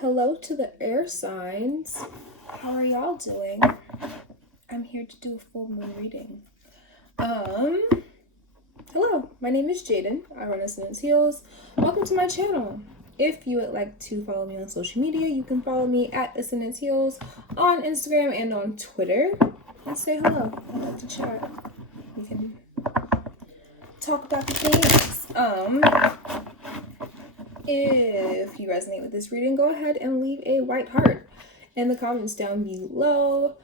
Hello to the air signs. How are y'all doing? I'm here to do a full moon reading. Hello, my name is Jadyn. I run Ascendance Heals. Welcome to my channel. If you would like to follow me on social media, you can follow me at Ascendance Heals on Instagram and on Twitter. And say hello. I'd like to chat. We can talk about the things. If you resonate with this reading, go ahead and leave a white heart in the comments down below,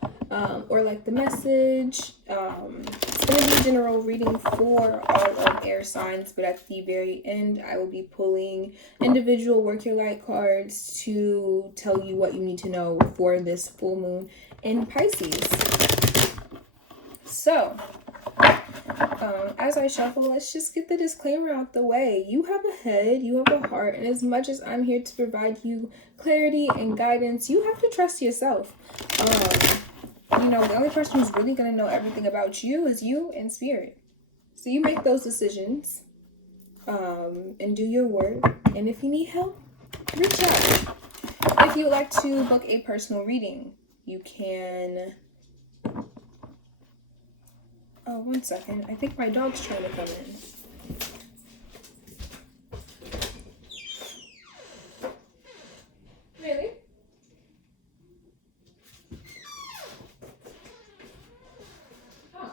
or like the message. It's going to be a general reading for all of air signs, but at the very end, I will be pulling individual work your light cards to tell you what you need to know for this full moon in Pisces. So, as I shuffle, let's just get the disclaimer out the way. You have a head, you have a heart, and as much as I'm here to provide you clarity and guidance, you have to trust yourself. The only person who's really going to know everything about you is you and spirit. So you make those decisions, and do your work. And if you need help, reach out. If you would like to book a personal reading, you can... Oh, 1 second. I think my dog's trying to come in. Really? Huh.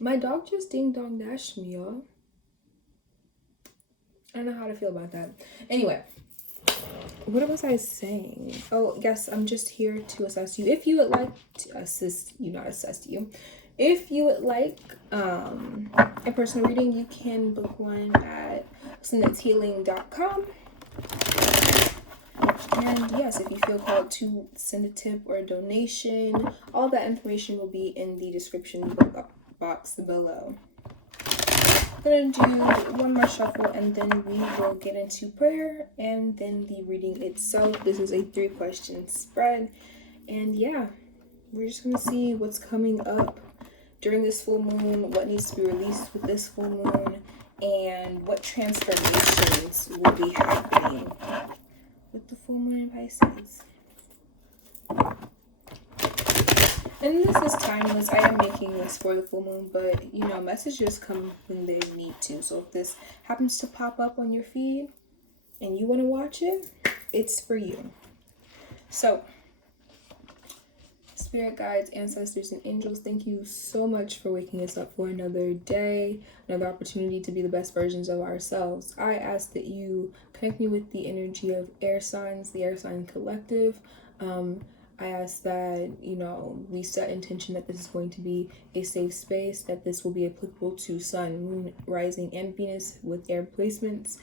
My dog just ding-dong dashed me, y'all. I don't know how to feel about that. Anyway. What was I saying? Oh, yes, I'm just here to assess you. If you would like to assist you, not assess you. If you would like a personal reading, you can book one at ascendancehealing.com. And yes, if you feel called to send a tip or a donation, all that information will be in the description box below. I'm gonna do one more shuffle and then we will get into prayer and then the reading itself. This is a 3-question spread, and yeah, we're just gonna see what's coming up during this full moon, what needs to be released with this full moon, and what transformations will be happening with the full moon in Pisces. And this is timeless. I am making this for the full moon, but messages come when they need to. So if this happens to pop up on your feed and you want to watch it, it's for you. So, spirit guides, ancestors, and angels, thank you so much for waking us up for another day, another opportunity to be the best versions of ourselves. I ask that you connect me with the energy of air signs, the air sign collective. I ask that, we set intention that this is going to be a safe space, that this will be applicable to Sun, Moon, Rising, and Venus with air placements,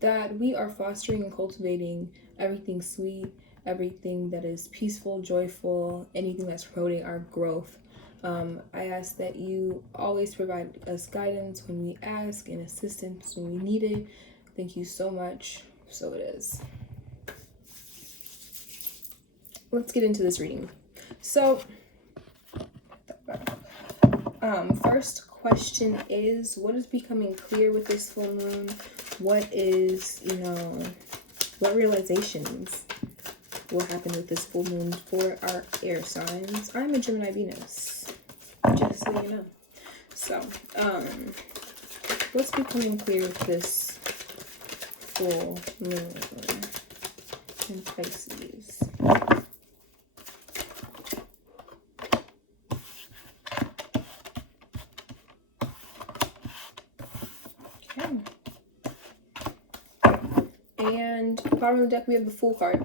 that we are fostering and cultivating everything sweet, everything that is peaceful, joyful, anything that's promoting our growth. I ask that you always provide us guidance when we ask and assistance when we need it. Thank you so much. So it is. Let's get into this reading. So, first question is, what is becoming clear with this full moon? What is, what realizations will happen with this full moon for our air signs? I'm a Gemini Venus, just so you know. So, what's becoming clear with this full moon in Pisces? And bottom of the deck, we have the Fool card.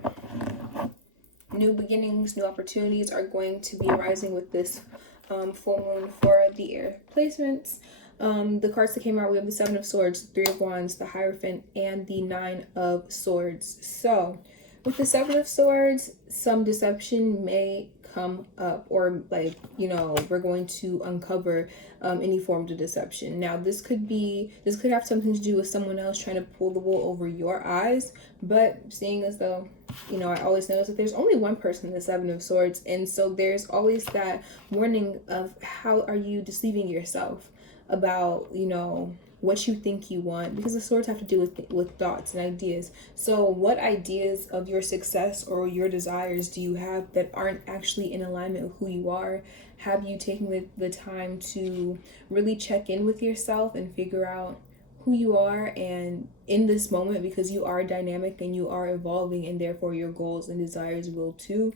New beginnings, new opportunities are going to be arising with this full moon for the air placements. The cards that came out, we have the 7 of Swords, 3 of Wands, the Hierophant, and the 9 of Swords. So, with the 7 of Swords, some deception may come up, or like, you know, we're going to uncover any form of deception. Now, this could have something to do with someone else trying to pull the wool over your eyes, but seeing as though, you know, I always notice that there's only one person in the Seven of Swords, and so there's always that warning of how are you deceiving yourself about, you know, what you think you want, because the swords have to do with thoughts and ideas. So what ideas of your success or your desires do you have that aren't actually in alignment with who you are? Have you taken the time to really check in with yourself and figure out who you are, and in this moment, because you are dynamic and you are evolving, and therefore your goals and desires will too,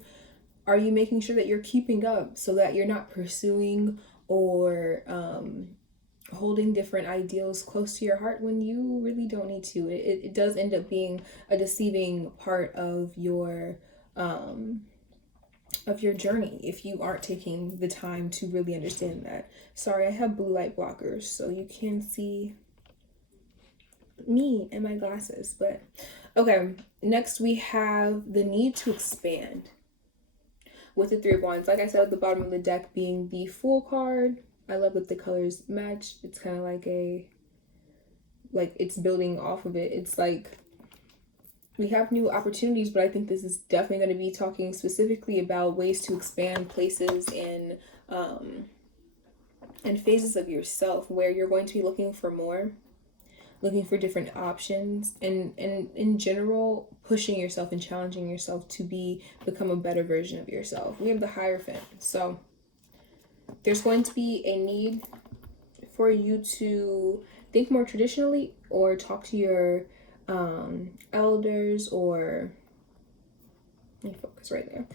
are you making sure that you're keeping up so that you're not pursuing or holding different ideals close to your heart when you really don't need to? It does end up being a deceiving part of your journey if you aren't taking the time to really understand that. Sorry, I have blue light blockers, so you can see me and my glasses. But okay, next we have the need to expand with the Three of Wands. Like I said, at the bottom of the deck being the Fool card. I love that the colors match. It's kind of like it's building off of it. It's like we have new opportunities, but I think this is definitely going to be talking specifically about ways to expand places and phases of yourself where you're going to be looking for more, looking for different options, and in general pushing yourself and challenging yourself to become a better version of yourself. We have the Hierophant. So there's going to be a need for you to think more traditionally, or talk to your elders, or let me focus right there.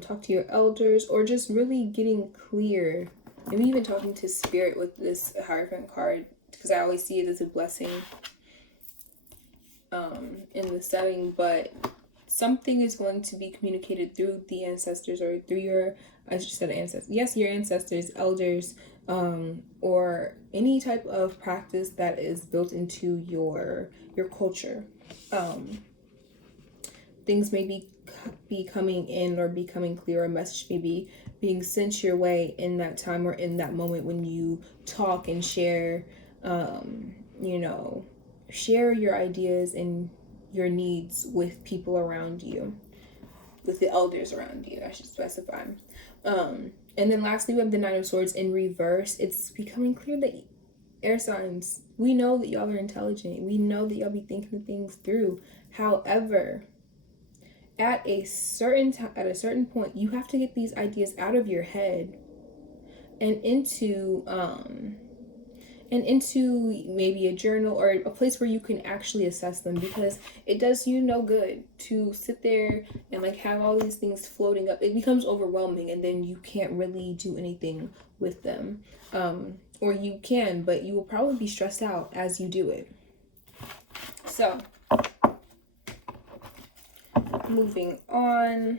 Talk to your elders, or just really getting clear, maybe even talking to spirit with this Hierophant card, because I always see it as a blessing in the setting. But something is going to be communicated through the ancestors, or through your, I just said ancestors, yes, your ancestors, elders, or any type of practice that is built into your culture. Things may be coming in or becoming clear. A message may be being sent your way in that time or in that moment when you talk and share, share your ideas and your needs with people around you, with the elders around you, I should specify. And then lastly, we have the Nine of Swords in reverse. It's becoming clear that air signs, we know that y'all are intelligent. We know that y'all be thinking things through. However, at a certain point, you have to get these ideas out of your head and into maybe a journal or a place where you can actually assess them, because it does you no good to sit there and like have all these things floating up. It becomes overwhelming, and then you can't really do anything with them. Or you can, but you will probably be stressed out as you do it. So, moving on.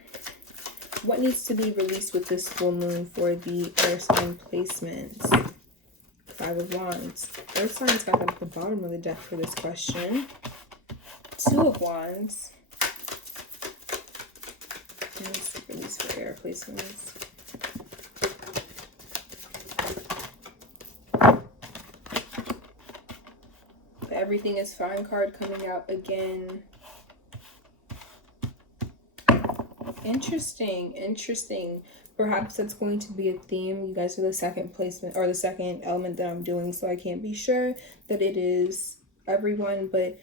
What needs to be released with this full moon for the air sign placements? Five of Wands. Earth signs got at the bottom of the deck for this question. Two of Wands. Let's release for air placements. The Everything is Fine card coming out again. Interesting. Perhaps that's going to be a theme. You guys are the second placement or the second element that I'm doing, so I can't be sure that it is everyone, but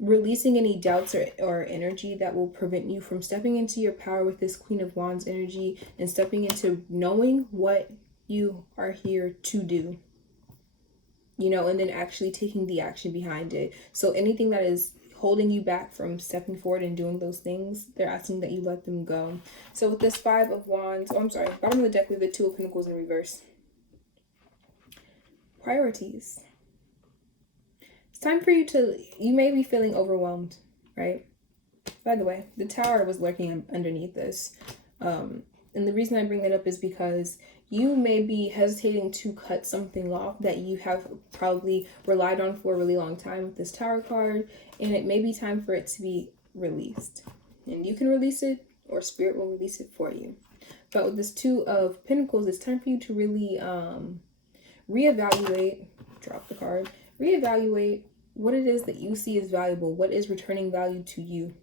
releasing any doubts or energy that will prevent you from stepping into your power with this Queen of Wands energy, and stepping into knowing what you are here to do, and then actually taking the action behind it. So anything that is holding you back from stepping forward and doing those things, they're asking that you let them go. So with this Five of Wands, bottom of the deck, we have the Two of Pentacles in reverse. Priorities. It's time for you may be feeling overwhelmed, right? By the way, the Tower was lurking underneath this. And the reason I bring that up is because you may be hesitating to cut something off that you have probably relied on for a really long time with this Tower card, and it may be time for it to be released. And you can release it, or Spirit will release it for you. But with this Two of Pentacles, it's time for you to really reevaluate, drop the card, reevaluate what it is that you see as valuable. What is returning value to you?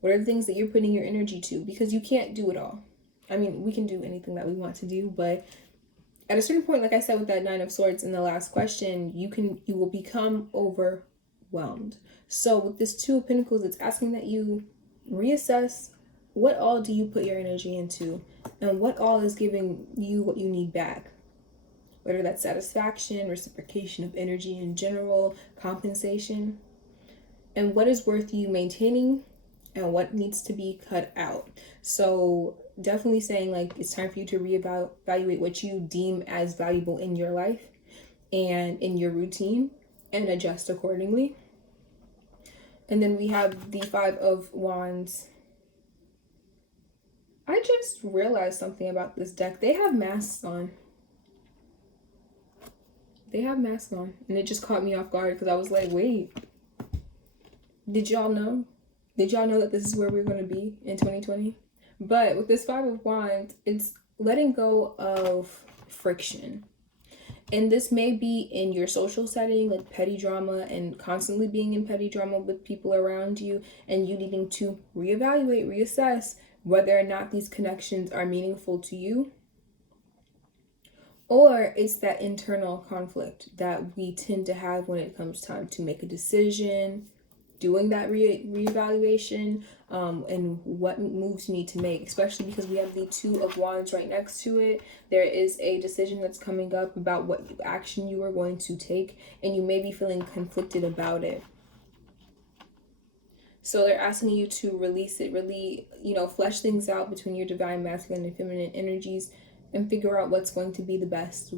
What are the things that you're putting your energy to? Because you can't do it all. I mean, we can do anything that we want to do, but at a certain point, like I said with that Nine of Swords in the last question, you will become overwhelmed. So with this Two of Pentacles, it's asking that you reassess what all do you put your energy into, and what all is giving you what you need back. Whether that's satisfaction, reciprocation of energy in general, compensation, and what is worth you maintaining and what needs to be cut out. So definitely saying like it's time for you to reevaluate what you deem as valuable in your life and in your routine and adjust accordingly. And then we have the Five of Wands. I just realized something about this deck. They have masks on. They have masks on. And it just caught me off guard because I was like, wait. Did y'all know? Did y'all know that this is where we're going to be in 2020? But with this Five of Wands, it's letting go of friction. And this may be in your social setting, like petty drama, and constantly being in petty drama with people around you, and you needing to reevaluate, reassess whether or not these connections are meaningful to you. Or it's that internal conflict that we tend to have when it comes time to make a decision, doing that reevaluation, and what moves you need to make, especially because we have the Two of Wands right next to it. There is a decision that's coming up about what action you are going to take, and you may be feeling conflicted about it. So they're asking you to release it, really, flesh things out between your divine masculine and feminine energies, and figure out what's going to be the best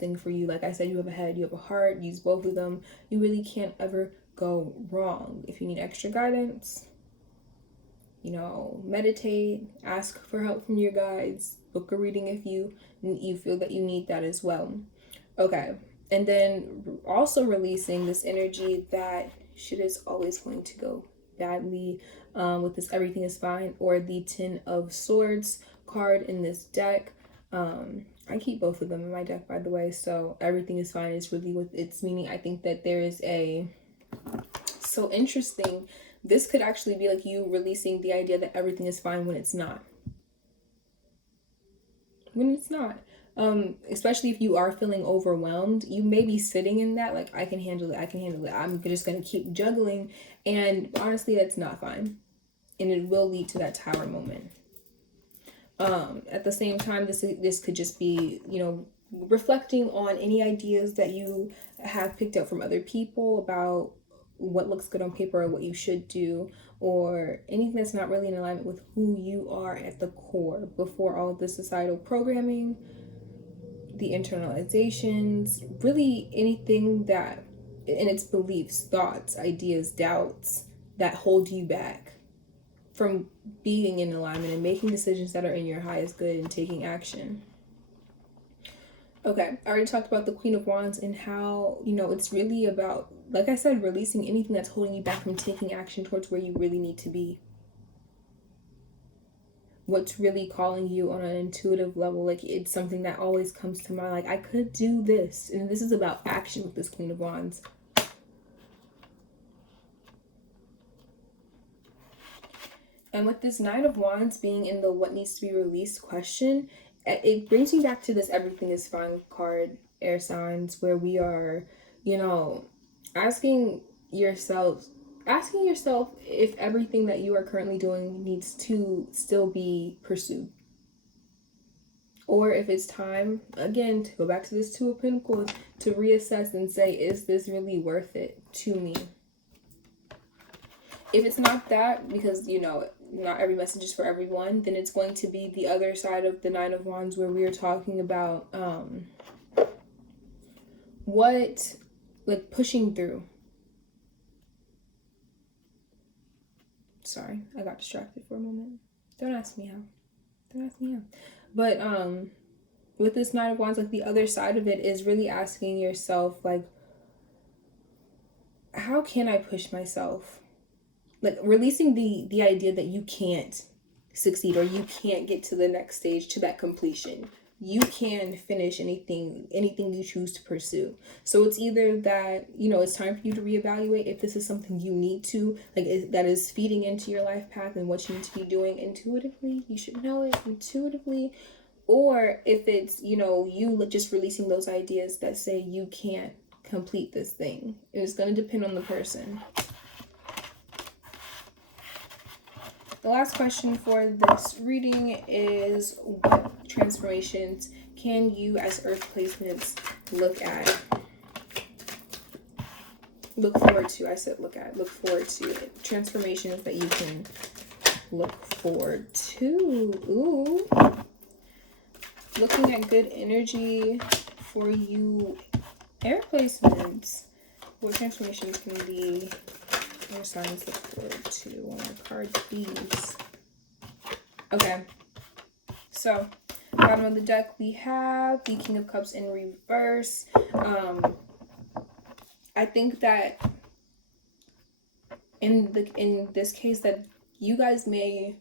thing for you. Like I said, you have a head, you have a heart, use both of them. You really can't ever go wrong. If you need extra guidance, meditate, ask for help from your guides, book a reading if you feel that you need that as well. Okay, and then also releasing this energy that shit is always going to go badly with this Everything is Fine, or the Ten of Swords card in this deck. I keep both of them in my deck, by the way, so Everything is Fine is really what it's meaning. I think that there is so interesting. This could actually be like you releasing the idea that everything is fine when it's not. When it's not. Especially if you are feeling overwhelmed, you may be sitting in that, like, I can handle it. I'm just going to keep juggling. And honestly, that's not fine. And it will lead to that tower moment. At the same time, this could just be, reflecting on any ideas that you have picked up from other people about what looks good on paper or what you should do, or anything that's not really in alignment with who you are at the core before all of the societal programming, the internalizations, really anything that in its beliefs, thoughts, ideas, doubts that hold you back from being in alignment and making decisions that are in your highest good and taking action. Okay, I already talked about the Queen of Wands and how, it's really about, like I said, releasing anything that's holding you back from taking action towards where you really need to be. What's really calling you on an intuitive level, like it's something that always comes to mind, like I could do this. And this is about action with this Queen of Wands. And with this Knight of Wands being in the what needs to be released question, it brings me back to this Everything is Fine card, air signs, where we are, asking yourself if everything that you are currently doing needs to still be pursued. Or if it's time, again, to go back to this Two of Pentacles, to reassess and say, is this really worth it to me? If it's not that, because, not every message is for everyone, then it's going to be the other side of the Nine of Wands, where we are talking about pushing through. Sorry, I got distracted for a moment. Don't ask me how. But with this Nine of Wands, like the other side of it is really asking yourself, like, how can I push myself? Like releasing the idea that you can't succeed, or you can't get to the next stage, to that completion. You can finish anything you choose to pursue. So it's either that, it's time for you to reevaluate if this is something you need to, that is feeding into your life path and what you need to be doing intuitively. You should know it intuitively. Or if it's, you just releasing those ideas that say you can't complete this thing. And it's going to depend on the person. The last question for this reading is, what transformations can you as Earth placements look forward to? I said look forward to. Transformations that you can look forward to. Ooh. Looking at good energy for you air placements. What transformations can be your signs look forward to on our card, please? Okay. So, bottom of the deck, we have the King of Cups in reverse. I think that in this case that you guys may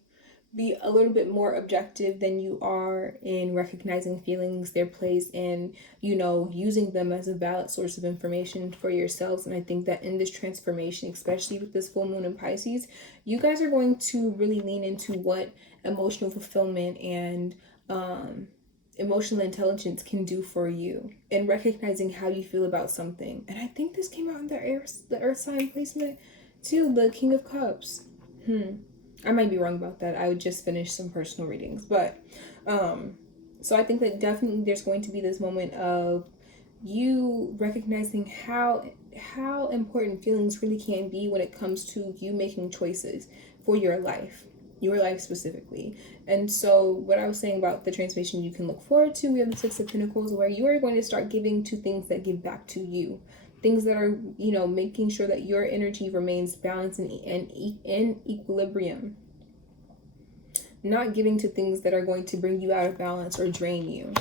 be a little bit more objective than you are in recognizing feelings, their place, and using them as a valid source of information for yourselves. And I think that in this transformation, especially with this full moon in Pisces, you guys are going to really lean into what emotional fulfillment and emotional intelligence can do for you, and recognizing how you feel about something. And I think this came out in the earth sign placement too, the King of Cups. I might be wrong about that. I would just finish some personal readings. But, so I think that definitely there's going to be this moment of you recognizing how important feelings really can be when it comes to you making choices for your life specifically. And so what I was saying about the transformation you can look forward to, we have the Six of Pentacles, where you are going to start giving to things that give back to you. Things that are, making sure that your energy remains balanced and in equilibrium. Not giving to things that are going to bring you out of balance or drain you.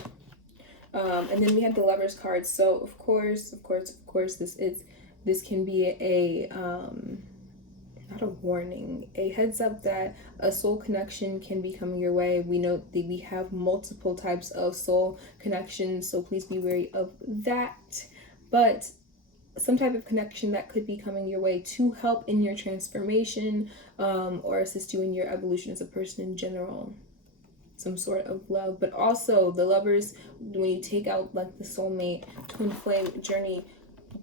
And then we have the Lovers card. So of course, this can be a not a warning, a heads up that a soul connection can be coming your way. We know that we have multiple types of soul connections, so please be wary of that. But some type of connection that could be coming your way to help in your transformation, or assist you in your evolution as a person in general. Some sort of love. But also the Lovers, when you take out like the soulmate, twin flame journey,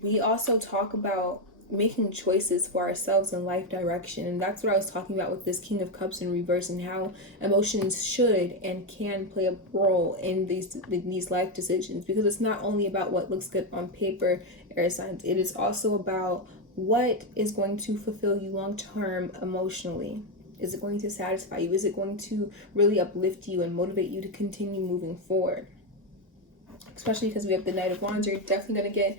we also talk about making choices for ourselves in life direction. And that's what I was talking about with this King of Cups in reverse, and how emotions should and can play a role in these life decisions, because it's not only about what looks good on paper, air signs. It is also about what is going to fulfill you long term emotionally. Is it going to satisfy you? Is it going to really uplift you and motivate you to continue moving forward? Especially because we have the Knight of Wands, you're definitely going to get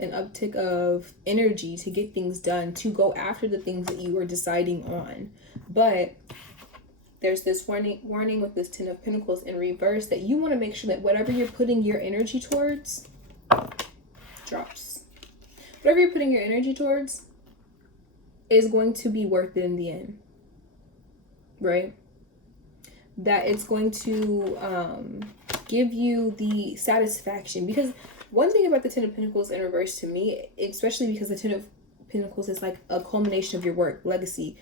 an uptick of energy to get things done, to go after the things that you are deciding on. But there's this warning with this Ten of Pentacles in reverse, that you want to make sure that whatever you're putting your energy towards drops. Whatever you're putting your energy towards is going to be worth it in the end, right? That it's going to give you the satisfaction. Because one thing about the Ten of Pentacles in reverse to me, especially because the Ten of Pentacles is like a culmination of your work, legacy.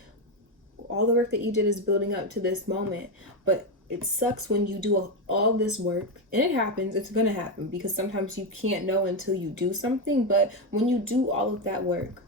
All the work that you did is building up to this moment. But it sucks when you do all this work, and it happens, it's gonna happen, because sometimes you can't know until you do something. But when you do all of that work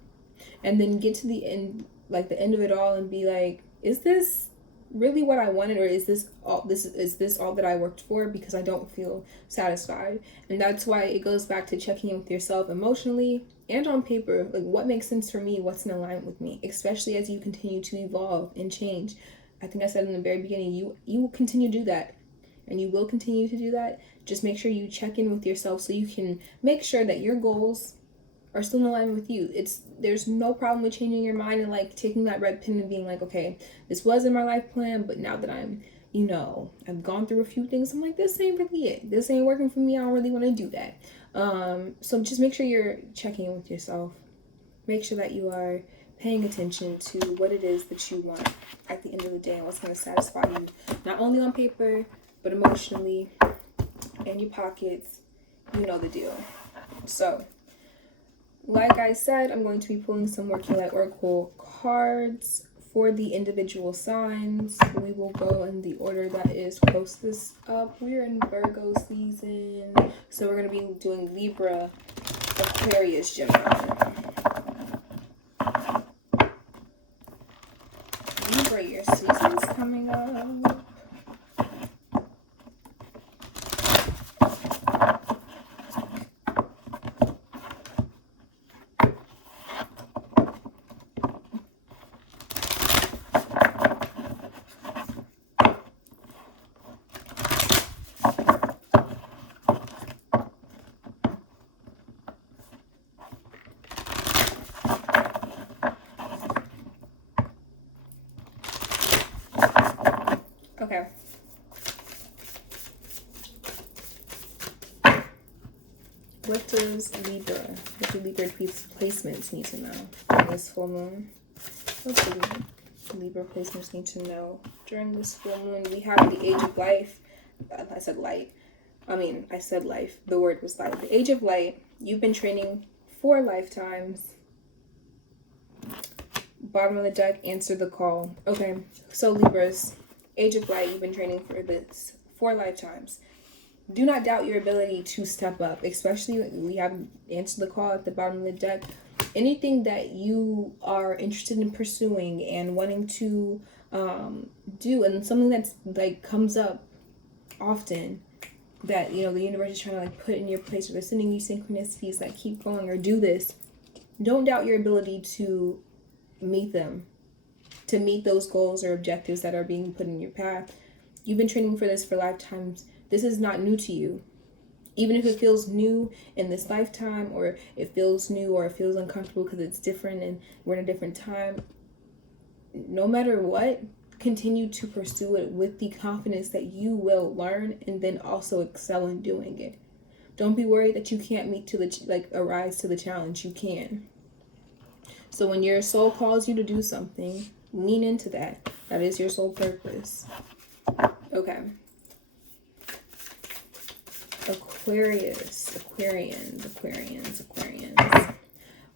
and then get to the end, like the end of it all, and be like, is this really what I wanted, or is this all that I worked for? Because I don't feel satisfied. And that's why it goes back to checking in with yourself emotionally and on paper, like what makes sense for me, what's in alignment with me, especially as you continue to evolve and change. I think I said in the very beginning, you will continue to do that, and you will continue to do that. Just make sure you check in with yourself so you can make sure that your goals are still in alignment with you. There's no problem with changing your mind and like taking that red pen and being like, okay, this was in my life plan, but now that I'm, I've gone through a few things, I'm like, this ain't really it. This ain't working for me. I don't really want to do that. So just make sure you're checking in with yourself. Make sure that you are paying attention to what it is that you want at the end of the day and what's going to satisfy you, not only on paper, but emotionally, in your pockets. You know the deal. So, like I said, I'm going to be pulling some Working Light Oracle cards for the individual signs. We will go in the order that is closest up. We're in Virgo season, so we're going to be doing Libra, Aquarius, Gemini. Libra, your season's coming up. Okay. What does Libra, what do Libra placements need to know during this full moon? What do Libra placements need to know during this full moon? We have the Age of Life. I said light. I said life. The word was light. The Age of Light. You've been training 4 lifetimes. Bottom of the deck, answer the call. Okay, so Libras, Age of Light, you've been training for this 4 lifetimes. Do not doubt your ability to step up, especially we have answered the call at the bottom of the deck. Anything that you are interested in pursuing and wanting to do, and something that's like comes up often that, you know, the universe is trying to like put in your place, or they're sending you synchronicities that keep going, or do this. Don't doubt your ability to meet them, to meet those goals or objectives that are being put in your path. You've been training for this for lifetimes. This is not new to you. Even if it feels new in this lifetime, or it feels new, or it feels uncomfortable because it's different and we're in a different time, no matter what, continue to pursue it with the confidence that you will learn and then also excel in doing it. Don't be worried that you can't arise to the challenge. You can. So when your soul calls you to do something, lean into that. That is your soul purpose. Okay. Aquarians.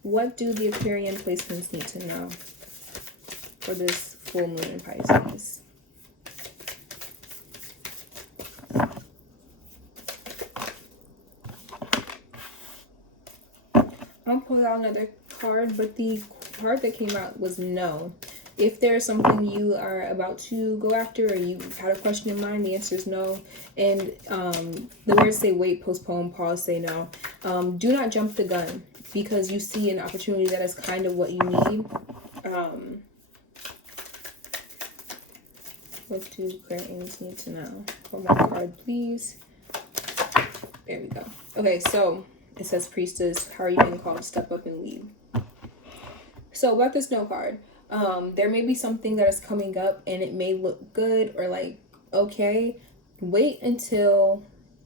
What do the Aquarian placements need to know for this full moon in Pisces? I'll pull out another card, but the card that came out was no. If there's something you are about to go after, or you had a question in mind, the answer is no. And the words say wait, postpone, pause, say no. Do not jump the gun because you see an opportunity that is kind of what you need. What do Aquarians need to know? Pull my card, please. There we go. Okay, so it says Priestess, how are you being called to step up and lead? So about this no card, there may be something that is coming up and it may look good or like okay. Wait until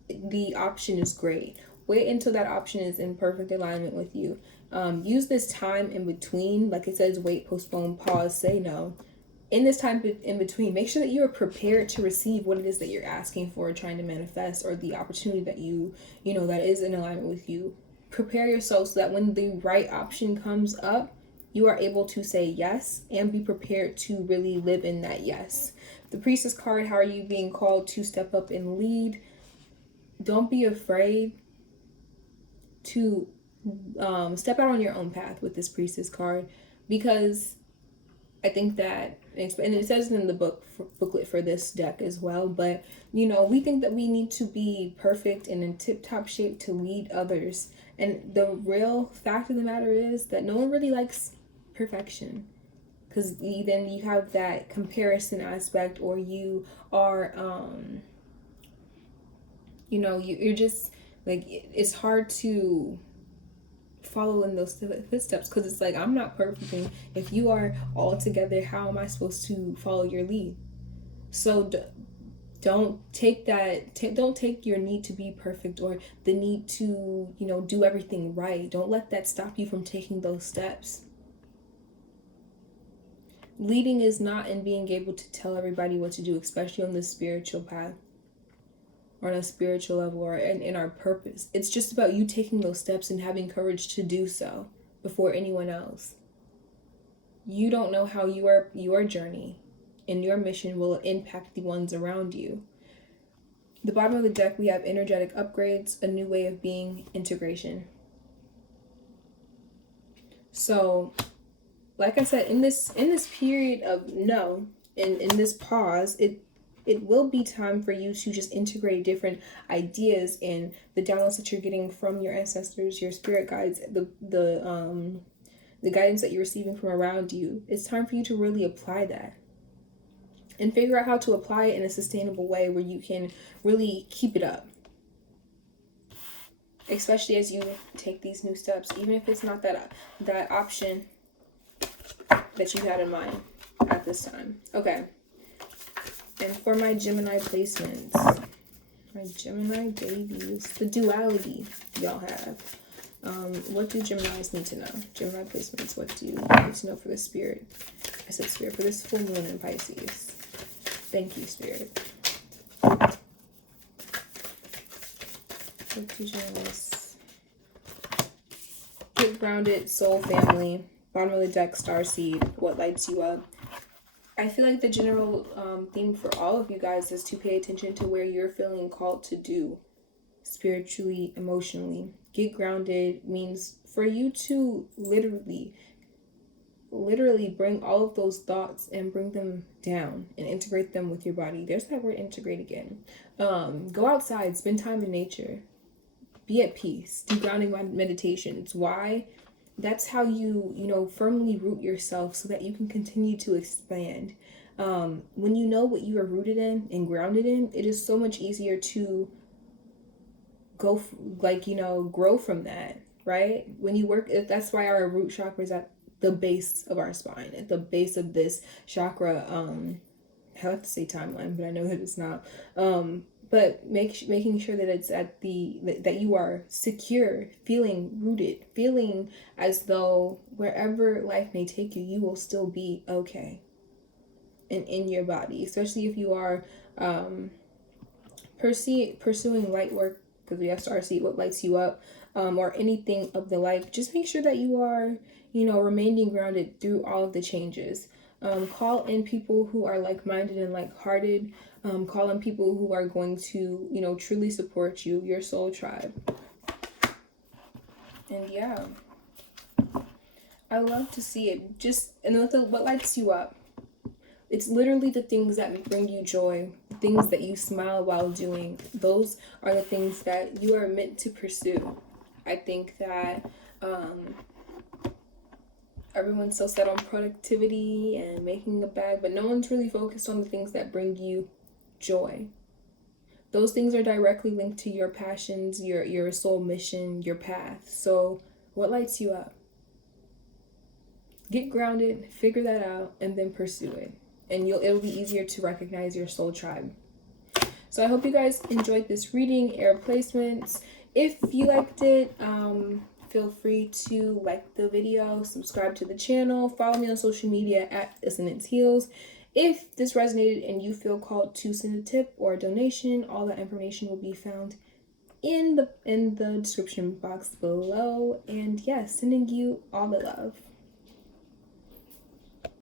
the option is great. Wait until that option is in perfect alignment with you. Use this time in between, like it says, wait, postpone, pause, say no. In this time in between, make sure that you are prepared to receive what it is that you're asking for, trying to manifest, or the opportunity that you know that is in alignment with you. Prepare yourself so that when the right option comes up, you are able to say yes and be prepared to really live in that yes. The Priestess card, how are you being called to step up and lead? Don't be afraid to step out on your own path with this Priestess card, because I think that, and it says in the booklet for this deck as well, but we think that we need to be perfect and in tip-top shape to lead others. And the real fact of the matter is that no one really likes perfection, because then you have that comparison aspect, or you are you're just like, it's hard to follow in those footsteps, because it's like, I'm not perfect, and if you are all together, how am I supposed to follow your lead? So don't take your need to be perfect, or the need to do everything right. Don't let that stop you from taking those steps. Leading is not in being able to tell everybody what to do, especially on the spiritual path or on a spiritual level or in our purpose. It's just about you taking those steps and having courage to do so before anyone else. You don't know how your journey and your mission will impact the ones around you. The bottom of the deck, we have energetic upgrades, a new way of being, integration. So, like I said, in this period of in this pause, it will be time for you to just integrate different ideas and the downloads that you're getting from your ancestors, your spirit guides, the guidance that you're receiving from around you. It's time for you to really apply that and figure out how to apply it in a sustainable way where you can really keep it up. Especially as you take these new steps, even if it's not that option that you had in mind at this time. Okay. And for my Gemini placements, my Gemini babies, the duality y'all have. What do Geminis need to know? Gemini placements, what do you need to know for the spirit? I said spirit, for this full moon in Pisces. Thank you, spirit. What do Geminis? Get grounded, soul family. Bottom of the deck, starseed. What lights you up? I feel like the general theme for all of you guys is to pay attention to where you're feeling called to do spiritually, emotionally. Get grounded means for you to literally bring all of those thoughts and bring them down and integrate them with your body. There's that word, integrate, again. Go outside, spend time in nature, be at peace, do grounding meditations. Why? That's how you firmly root yourself so that you can continue to expand. When you know what you are rooted in and grounded in, it is so much easier to go grow from that, right? When you work, that's why our root chakra is at the base of our spine, at the base of this chakra. I like to say timeline, but I know that it's not. But making sure that it's at that you are secure, feeling rooted, feeling as though wherever life may take you, you will still be okay and in your body, especially if you are pursuing light work, because we have starseed, what lights you up, or anything of the like. Just make sure that you are, remaining grounded through all of the changes. Call in people who are like-minded and like-hearted. Call in people who are going to, truly support you, your soul tribe. And yeah, I love to see it. What lights you up? It's literally the things that bring you joy, the things that you smile while doing. Those are the things that you are meant to pursue. I think that everyone's so set on productivity and making a bag, but no one's really focused on the things that bring you joy. Those things are directly linked to your passions, your soul mission, your path. So what lights you up? Get grounded, figure that out, and then pursue it. And it'll be easier to recognize your soul tribe. So I hope you guys enjoyed this reading, air placements. If you liked it, feel free to like the video, subscribe to the channel, follow me on social media at Ascendance Heals. If this resonated and you feel called to send a tip or a donation, all that information will be found in the description box below. And yes, sending you all the love.